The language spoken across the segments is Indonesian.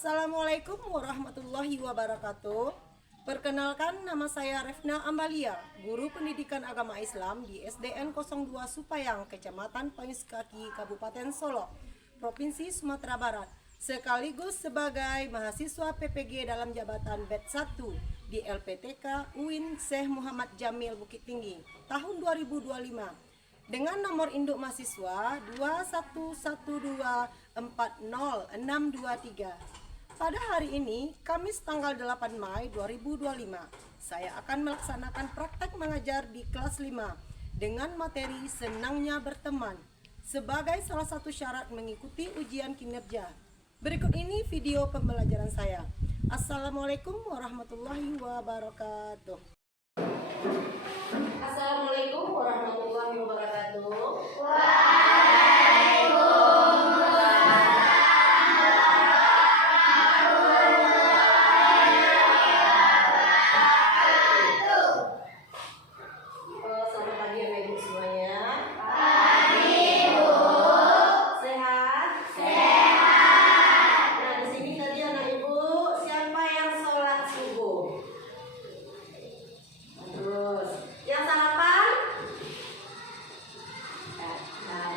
Assalamualaikum warahmatullahi wabarakatuh. Perkenalkan, nama saya Refna Ambalia, guru pendidikan agama Islam di SDN 02 Supayang, Kecamatan Pangis-Kaki, Kabupaten Solok, Provinsi Sumatera Barat, sekaligus sebagai mahasiswa PPG dalam jabatan Batch 1 di LPTK UIN Syekh Muhammad Jamil Bukit Tinggi tahun 2025 dengan nomor induk mahasiswa 211240623. Pada hari ini, Kamis tanggal 8 Mei 2025, saya akan melaksanakan praktek mengajar di kelas 5 dengan materi senangnya berteman sebagai salah satu syarat mengikuti ujian kinerja. Berikut ini video pembelajaran saya. Assalamualaikum warahmatullahi wabarakatuh. Assalamualaikum warahmatullahi wabarakatuh. Selamat pagi Ibu semuanya. Sehat? Nah, di sini tadi anak Ibu, siapa yang sholat subuh? Terus, yang sarapan? Nah,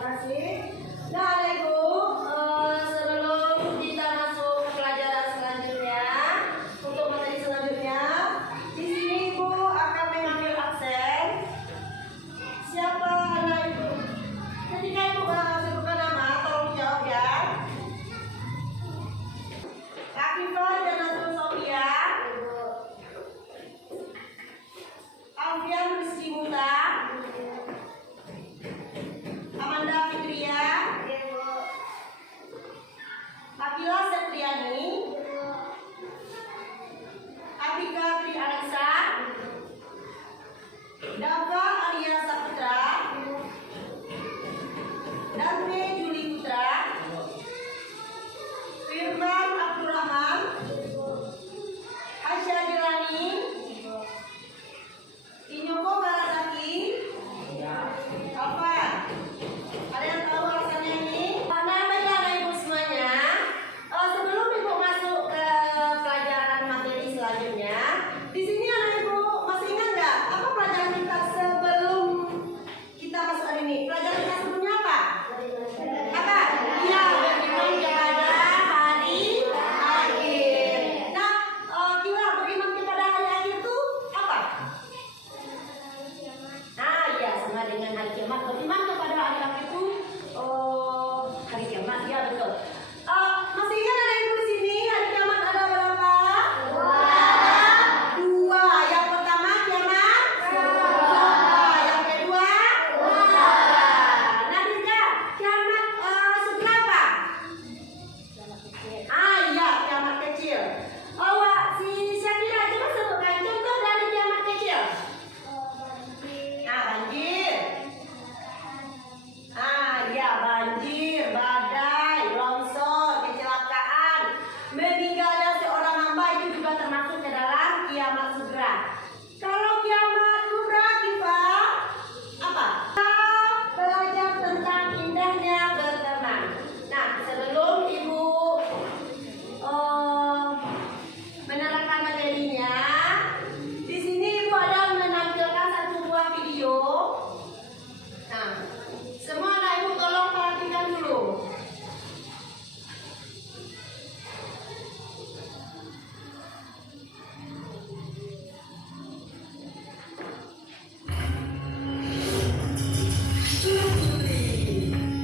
kasih. Nah, Ibu, sebelum kita masuk ke pelajaran selanjutnya, untuk materi selanjutnya, di sini Ibu akan mengambil absen. Siapa anak Ibu? Ketika Ibu sebutkan nama, tolong jawab ya. Akifah Janatul Sofia, Alfian Rizky Muta, Amanda Fitria, Akila Septriani, Apika Tri Alexa, Dava Arya Saputra, Dante Juli Putra, Firman Abdurrahman, Aisyah Jelani, Inyoko Barasaki, apa? Ada yang tahu alasannya ini? Baiklah Ibu semuanya. Sebelum Ibu masuk ke pelajaran materi selanjutnya, di sini anak Ibu masih ingat nggak apa pelajaran kita sebelum kita masuk hari ini? Pelajaran kita sebelumnya apa? Apa? Iya, beriman kepada hari akhir. Nah, kira beriman kepada hari akhir itu apa? Nah, ya sama dengan hari kiamat. Beriman kepada hari akhir itu hari kiamat, ya betul. Masih ingat ada Ibu di sini hari kiamat ada berapa? Dua. Yang pertama kiamat. Yang kedua. Nah, Dinda, kiamat seberapa? Iya, kiamat kecil. Si Syakira coba sebutkan contoh dari kiamat kecil. Banjir. Iya, banjir, badai, longsor, kecelakaan, meninggalnya seorang hamba itu juga termasuk ke dalam kiamat segera. Kalau kiamat kubra kita apa? Kita belajar tentang indahnya berteman. Nah, sebelum Ibu menerangkan materinya, di sini Ibu ada menampilkan satu buah video. Nah, semua anak Ibu tolong perhatikan dulu.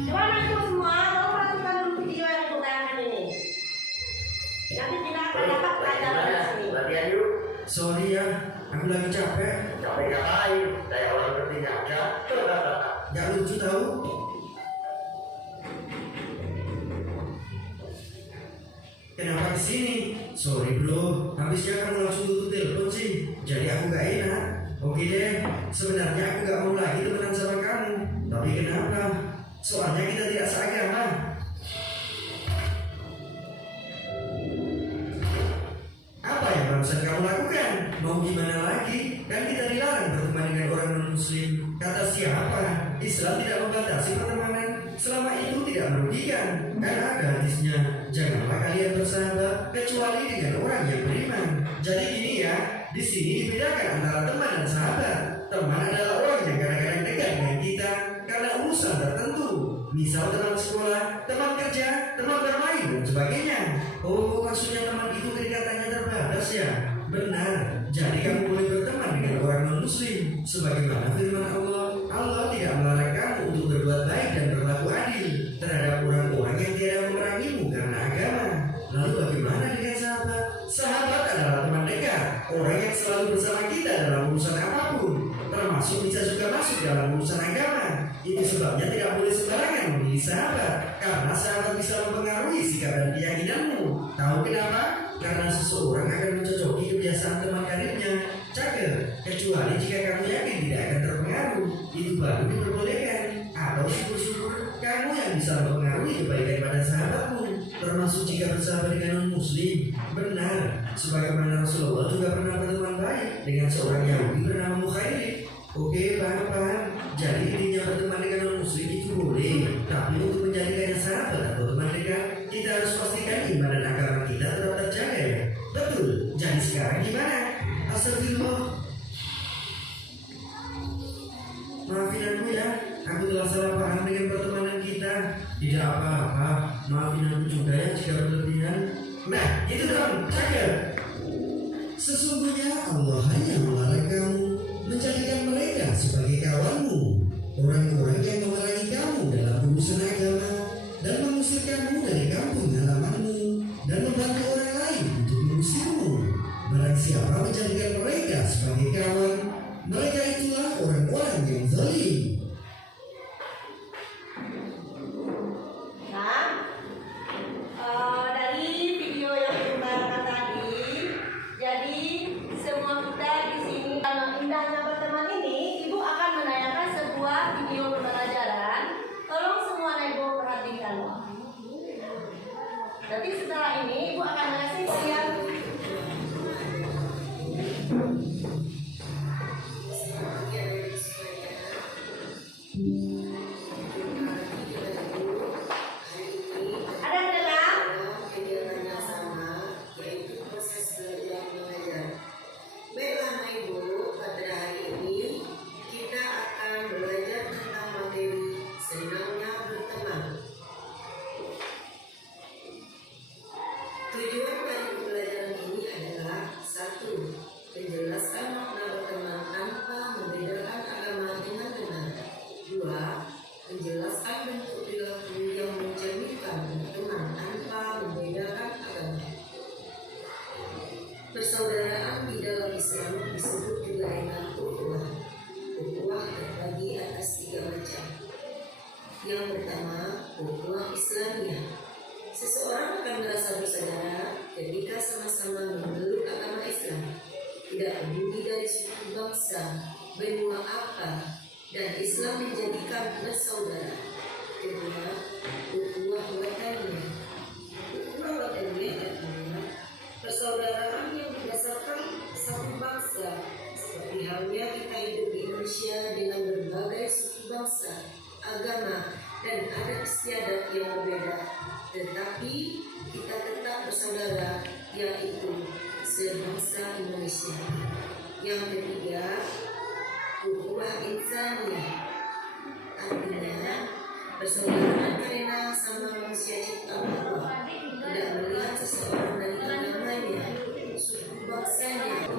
Coba anak Ibu semua tolong perhatikan dulu video yang Ibu tayangkan ini. Nanti kita akan dapat pelajaran di sini. Latihan yuk. Sorry ya, aku lagi capek. Capek ngapain? Kayak orang ngerti ngaca. Gak lucu tahu. Kenapa kesini? Sorry bro, habisnya kamu langsung tutup telepon sih. Jadi aku gak enak. Oke deh, sebenarnya aku gak mau lagi temenan sama kamu. Tapi kenapa? Soalnya kita tidak seagama. Apa yang barusan kamu lakukan? Mau gimana lagi? Kan kita dilarang berteman dengan orang non-muslim. Kata siapa? Islam tidak membatasi pertemanan selama itu tidak merugikan. Kan ada hadisnya, janganlah kalian bersahabat kecuali dengan orang yang beriman. Jadi gini ya, di sini dibedakan antara teman dan sahabat. Teman adalah orang yang kadang-kadang dekat dengan kita karena urusan tertentu. Misal teman sekolah, teman kerja, teman bermain dan sebagainya. Oh, maksudnya teman itu kedekatannya terbatas ya? Benar. Jadi kamu boleh berteman dengan orang non-muslim. Sebagaimana firman Allah, Allah tidak melarang kamu untuk berbuat baik dan berlaku adil terhadap orang-orang yang tidak memerangimu karena agama. Lalu bagaimana dengan sahabat? Sahabat adalah teman dekat, orang yang selalu bersama kita dalam urusan apapun, termasuk bisa juga masuk dalam urusan agama. Itu sebabnya tidak boleh sembarangan memilih sahabat, karena sahabat bisa mempengaruhi sikap dan keyakinanmu. Tahu kenapa? Karena seseorang akan mencocoki kebiasaan teman karibnya. Cager, kecuali jika kamu yakin tidak akan terpengaruh, itu baru diperbolehkan. Atau syukur-syukur kamu yang bisa mempengaruhi kebaikan pada sahabatmu, termasuk jika bersahabat dengan non-muslim. Benar, sebagaimana Rasulullah juga pernah berteman baik dengan seorang Yahudi bernama Mukhairib. Oke, paham. Jadi intinya berteman dengan non-muslim itu boleh, tapi untuk menjadikannya sahabat atau teman dekat, kita harus pastikan iman dan agama kita tetap terjaga ya. Betul. Jadi sekarang gimana? Astagfirullah. Maafin aku ya, aku telah salah paham dengan pertemanan Nanti setelah ini Ibu akan ngasih siang. Ada dalam Kegiatan yang sama, yaitu proses belajar mengajar. Baiklah Ibu, pada hari ini kita akan belajar tentang materi senangnya berteman. Tujuan dari pembelajaran ini adalah: 1. Menjelaskan makna berteman tanpa membedakan agama dengan benar. 2. Menjelaskan bentuk perilaku yang mencerminkan berteman tanpa membedakan agama. Persaudaraan di dalam Islam disebut juga dengan ukhuwah. Ukhuwah terbagi atas 3 macam. Yang pertama, ukhuwah Islamiyah. Seseorang akan merasa bersaudara ketika sama-sama memeluk agama Islam, tidak peduli dari suku bangsa, benua apa, dan Islam menjadikan bersaudara. Kedua, ukhuwah wataniyah. Ukhuwah wataniyah artinya persaudaraan yang berdasarkan satu bangsa, seperti halnya kita hidup di Indonesia dengan berbagai suku bangsa, agama, dan adat istiadat yang berbeda, tetapi kita tetap bersaudara, yaitu sebangsa Indonesia. Yang ketiga, ukhuwah insaniyah, artinya persaudaraan karena sama manusia ciptaan Allah, tidak melihat seseorang dari agamanya, suku bangsanya.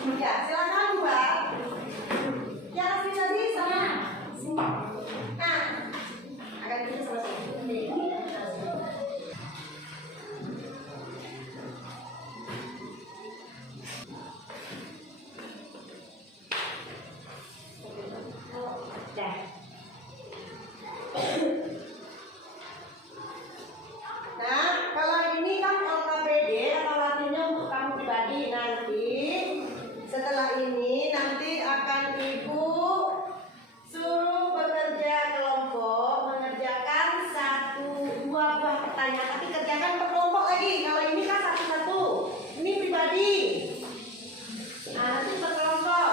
Ya, silakan Mbak. Yang tadi sama. Nah, akan kita sama sini. Nah, kalau ini kan LKPD atau latihannya untuk kamu pribadi nanti. Setelah ini nanti akan Ibu suruh bekerja kelompok mengerjakan 1-2 buah pertanyaan. Tapi kerjakan per kelompok lagi. Kalau ini kan satu-satu. Ini pribadi. Nah, nanti per kelompok.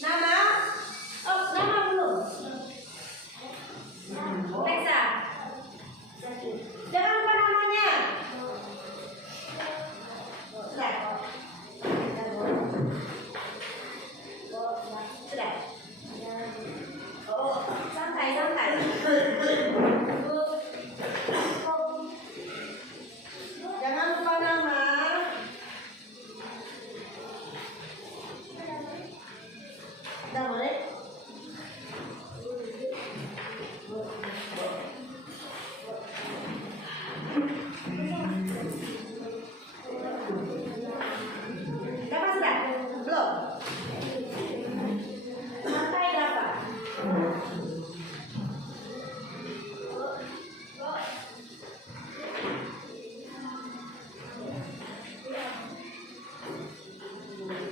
Nama? Oh, nama belum? Periksa. Jangan lupa namanya. Sudah. Sudah. Oh, santai. Jangan lupa nama. Udah boleh? Dapat sudah? Belum? Santai dapat?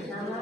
Nama?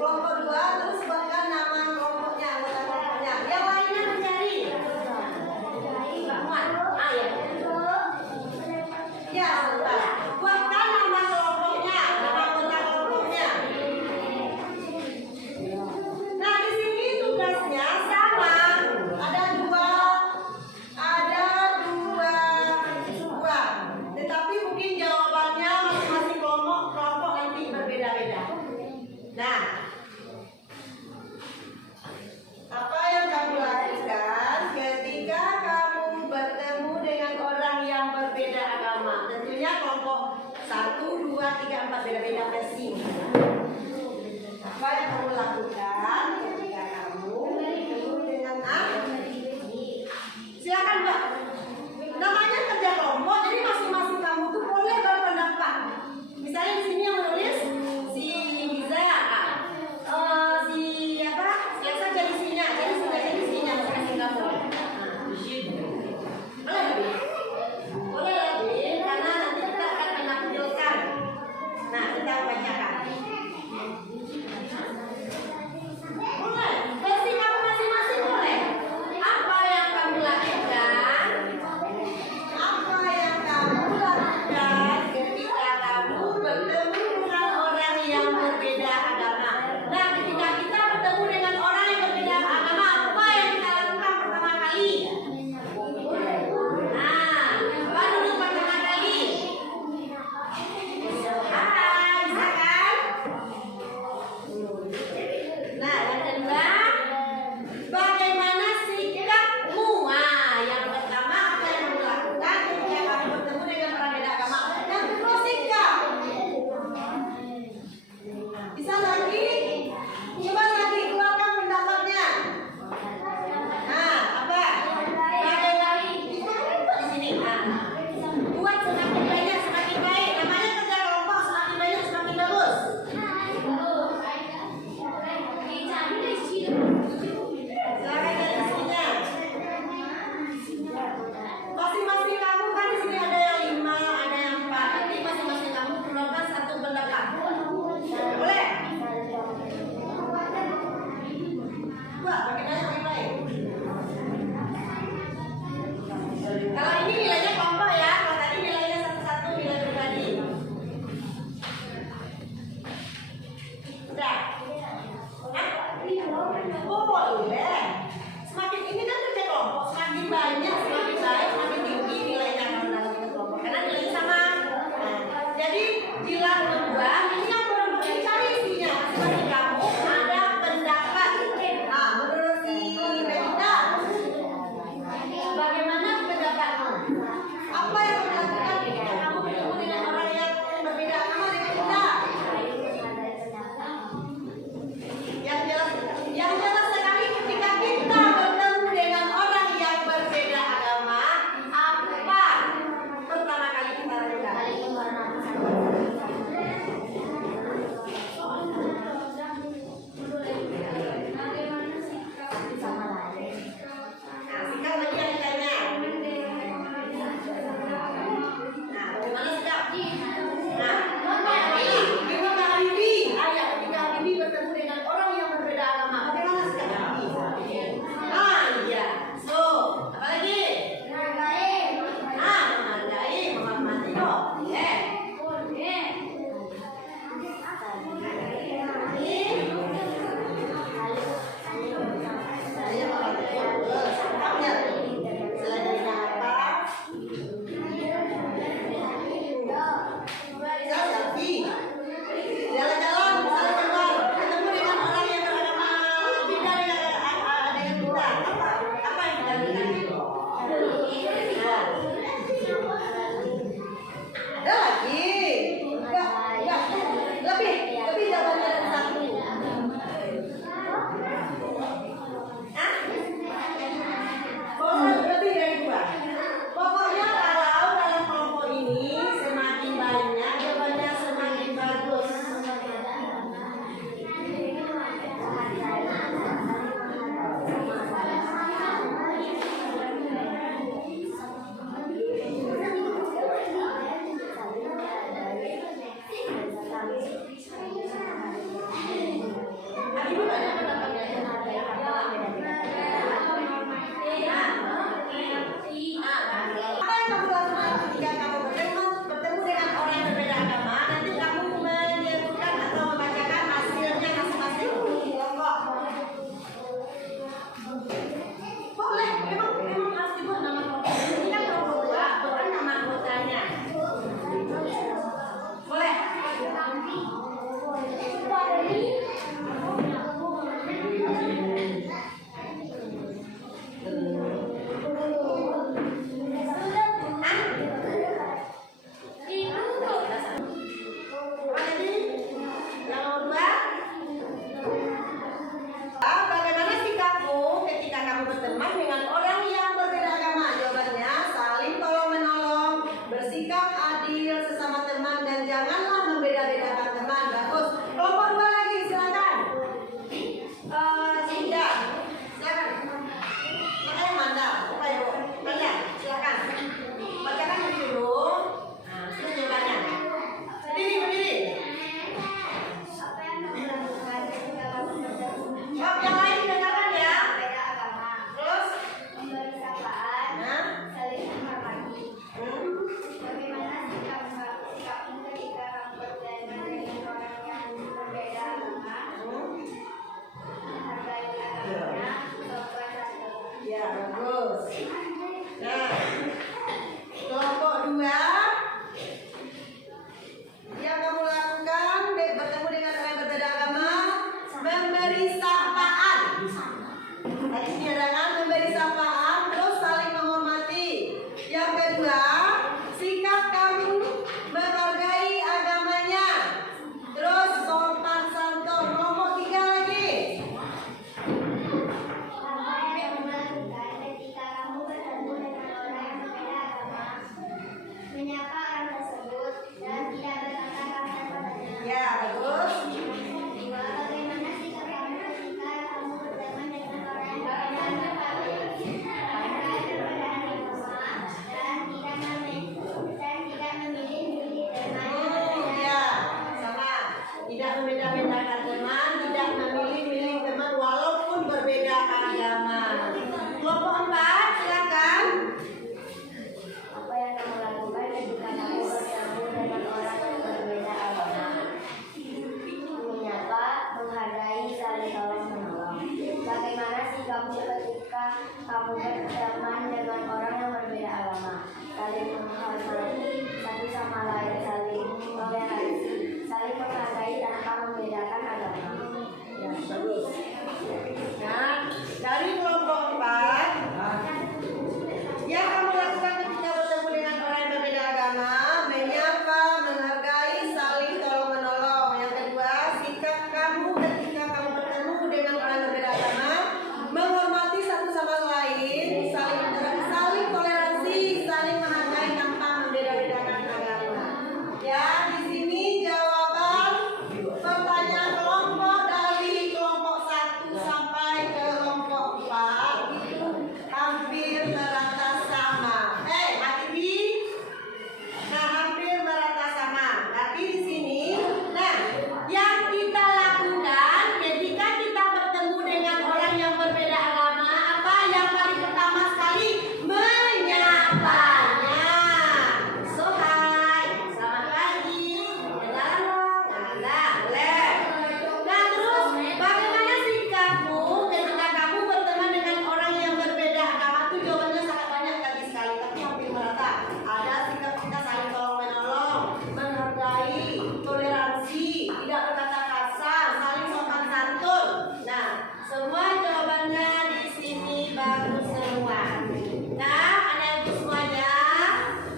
Kelompok dua, terus sebutkan nama kelompoknya, anggota kelompoknya. Yang lainnya mencari. Ya, sebentar. Buatkan nama kelompoknya, nama anggota kelompoknya. Nah, di sini tugasnya sama. Ada dua. Tetapi mungkin jawabannya masing-masing kelompok nanti berbeda-beda. Nah, apa yang kamu lakukan ketika kamu bertemu dengan orang yang berbeda agama? Tentunya kelompok 1, 2, 3, 4 beda-beda versi. Apa yang kamu lakukan ketika kamu bertemu dengan silakan Mbak. Namanya kerja kelompok, jadi masing-masing kamu tuh boleh berpendapat. Misalnya di sini yang menulis si Giza, si apa? Selesa jadi sinya, masing-masing kamu. Boleh lebih, karena nanti kita akan menampilkan. Nah, kita bacakan. Ini dengan memberi sapaan, terus saling menghormati. Yang kedua, sikap kamu menghargai agamanya. Terus sopan santun. Nomor 3 lagi. Apa yang kamu lakukan ketika kamu bertemu dengan orang yang berbeda agama? Menyapa orang tersebut dan tidak berkata kasar padanya. Ya, terus. Kedua, bagaimana sikap kamu ketika kamu berteman dengan orang yang berbeda agama? Menghargai perbedaan agama dan tidak memilih-milih teman yang berbeda. Ya, sama. Tidak membeda-bedakan teman, tidak memilih-milih teman walaupun berbeda agama. Kelompok 4, silakan. Apa yang kamu lakukan ketika kamu bertemu dengan orang yang berbeda agama? Menyapa, menghargai, saling tolong menolong. Bagaimana sikapmu ketika kamu berteman dengan orang yang berbeda agama? Saling menghormati satu sama lain, saling toleransi, saling menghargai tanpa membedakan agama. Ya, bagus. Nah, dari kelompok 4, yang kamu lakukan ketika bertemu dengan orang yang berbeda agama, menyapa, menghargai, saling tolong menolong. Yang kedua, sikap kamu ketika kamu bertemu dengan orang yang berbeda agama, menghormati satu sama lain, saling toleransi, saling menghargai tanpa membeda-bedakan agama. Ya, di sini jawaban pertanyaan kelompok dari kelompok 1 sampai ke kelompok 4 itu hampir merata sama. Hati-hati. Nah, hampir merata sama. Tapi di sini, nah, yang kita lakukan ketika kita bertemu dengan orang yang berbeda agama, apa yang paling pertama sekali? Menyapanya. So, hai, selamat pagi. Jalan dong. Nah, boleh. Nah, terus bagaimana sikapmu ketika kamu berteman dengan orang yang berbeda agama? Itu jawabannya sangat banyak tadi sekali, tapi hampir merata. Ada sikap kita saling tolong menolong, menghargai, toleransi, tidak berkata kasar, saling sopan santun. Nah, semua jawabannya di sini bagus semua. Nah, anak-anak semuanya,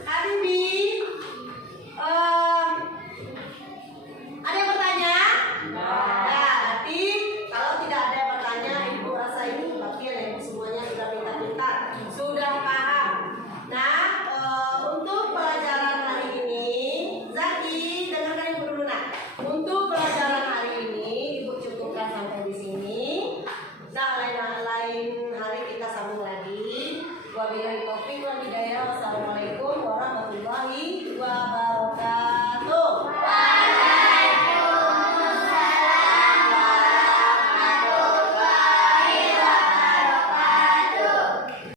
Habibie, ada yang bertanya? Nah, nanti kalau tidak ada yang bertanya, ibu rasa ini berarti ibu semuanya sudah pintar-pintar, sudah paham. Nah, untuk pelajaran hari ini, Zaki, dengarkan ibu dulu nak. Untuk pelajaran hari ini, ibu cukupkan sampai di sini. Nah, lain hari kita sambung lagi. Wabillahi taufiq